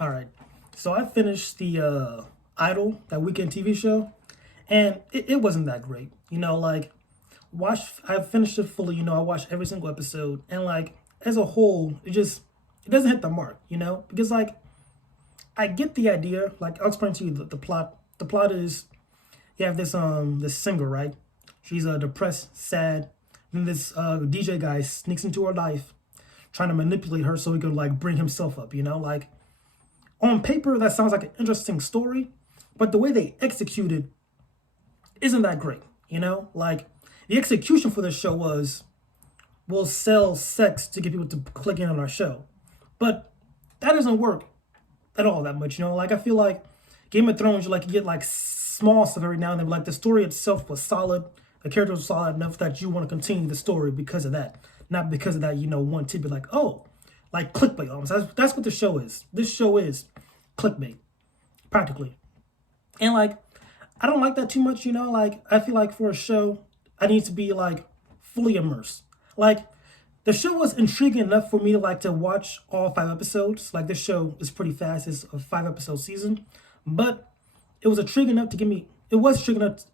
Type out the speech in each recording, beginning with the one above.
All right. So I finished the Idol, that weekend TV show, and it wasn't that great. I finished it fully, I watched every single episode, and like as a whole, it doesn't hit the mark, because like I get the idea. Like I'll explain to you the plot. The plot is you have this singer, right? She's depressed, sad. Then this DJ guy sneaks into her life, trying to manipulate her so he could like bring himself up. Like on paper that sounds like an interesting story, but the way they execute it isn't that great. Like the execution for this show was we'll sell sex to get people to click in on our show, but that doesn't work at all that much. Like I feel like Game of Thrones, you get like small stuff every now and then. But, like the story itself was solid. The characters were solid enough that you want to continue the story because of that, not because of that. Want to be like, oh, like clickbait almost. That's what the show is. This show is clickbait, practically. And like, I don't like that too much. Like I feel like for a show, I need to be like fully immersed. Like the show was intriguing enough for me to like to watch all 5 episodes. Like this show is pretty fast. It's a 5 episode season, but it was intriguing enough to get me. It was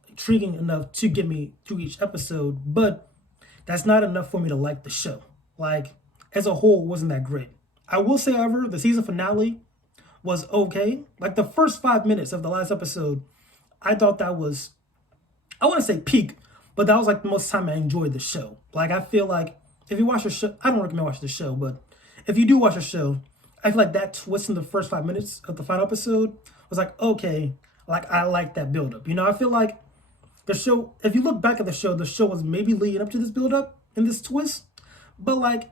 intriguing enough to get me through each episode, but that's not enough for me to like the show. Like as a whole, it wasn't that great. I will say, however, the season finale was okay. Like the first 5 minutes of the last episode, I thought that was, I want to say peak, but that was like the most time I enjoyed the show. Like I feel like if you watch the show, I don't recommend watching the show, but if you do watch the show, I feel like that twist in the first 5 minutes of the final episode was like, okay, like I like that build up. I feel like the show, if you look back at the show was maybe leading up to this build up and this twist, but like,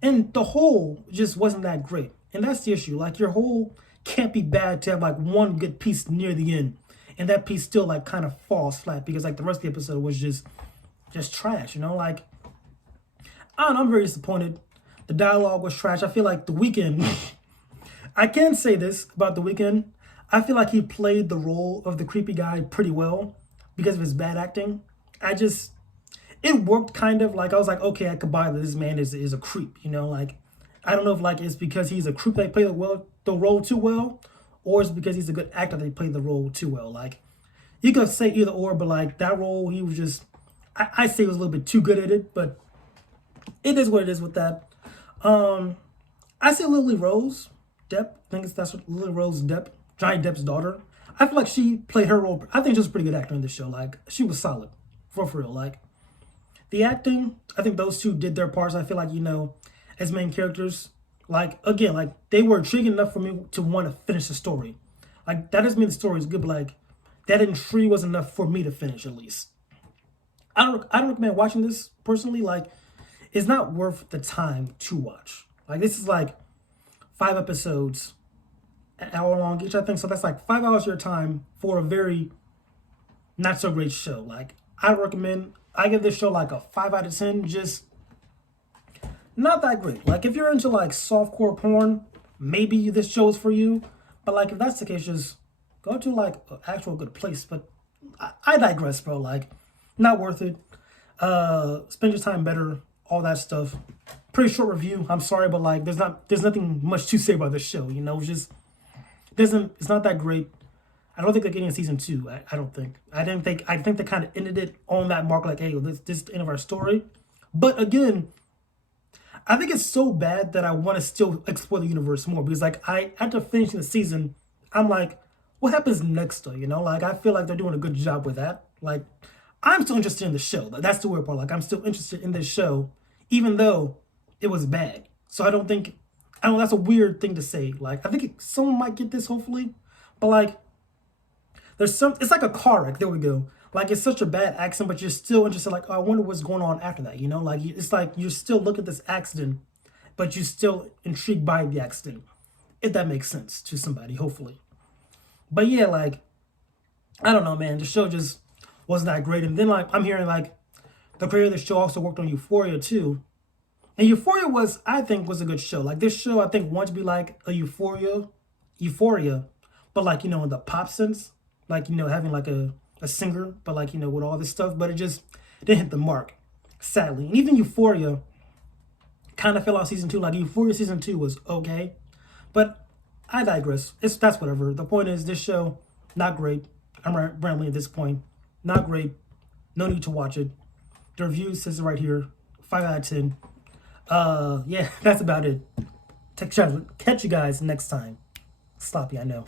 and the whole just wasn't that great. And that's the issue. Like your whole can't be bad to have like one good piece near the end. And that piece still like kind of falls flat because like the rest of the episode was just trash, Like I don't know, I'm very disappointed. The dialogue was trash. I feel like The Weeknd, I can say this about The Weeknd. I feel like he played the role of the creepy guy pretty well because of his bad acting. It worked kind of. Like I was like, okay, I could buy that this man is a creep, Like I don't know if like it's because he's a creep they play the role too well, or it's because he's a good actor they played the role too well. Like you could say either or, but like that role, he was just I say he was a little bit too good at it, but it is what it is with that. I say Lily Rose Depp. I think that's what Lily Rose Depp, Johnny Depp's daughter. I feel like she played her role. I think she was a pretty good actor in this show. Like she was solid, for real. Like the acting, I think those two did their parts. I feel like as main characters, like again, like they were intriguing enough for me to want to finish the story. Like that doesn't mean the story is good, but like that intrigue was enough for me to finish at least. I don't recommend watching this personally. Like it's not worth the time to watch. Like this is like 5 episodes, an hour long each, I think. So that's like 5 hours of your time for a very not so great show. Like I give this show like a 5 out of 10. Just not that great. Like if you're into like softcore porn, maybe this show is for you. But like if that's the case, just go to like an actual good place. But I digress, bro. Like not worth it. Spend your time better. All that stuff. Pretty short review. I'm sorry, but like there's nothing much to say about this show. It's just it's not that great. I don't think they're getting a season 2. I don't think. I think they kind of ended it on that mark, like, hey, this is the end of our story. But again, I think it's so bad that I want to still explore the universe more because like after finishing the season, I'm like, what happens next though? Like I feel like they're doing a good job with that. Like I'm still interested in the show. That's the weird part. Like I'm still interested in this show, even though it was bad. So I don't know, that's a weird thing to say. Like I think someone might get this hopefully, but like it's like a car wreck. There we go. Like it's such a bad accident, but you're still interested. Like, oh, I wonder what's going on after that. Like it's like you're still looking at this accident, but you're still intrigued by the accident. If that makes sense to somebody, hopefully. But yeah, like I don't know, man. The show just wasn't that great. And then like I'm hearing like the creator of the show also worked on Euphoria too. And Euphoria I think was a good show. Like this show, I think wanted to be like a Euphoria, but like, in the pop sense, like, having like a singer, but like, with all this stuff, but it didn't hit the mark, sadly. And even Euphoria kind of fell off season 2. Like Euphoria season 2 was okay, but I digress. That's whatever. The point is, this show, not great. I'm rambling at this point. Not great. No need to watch it. The review says it right here. 5 out of 10. Yeah, that's about it. Catch you guys next time. Sloppy, I know.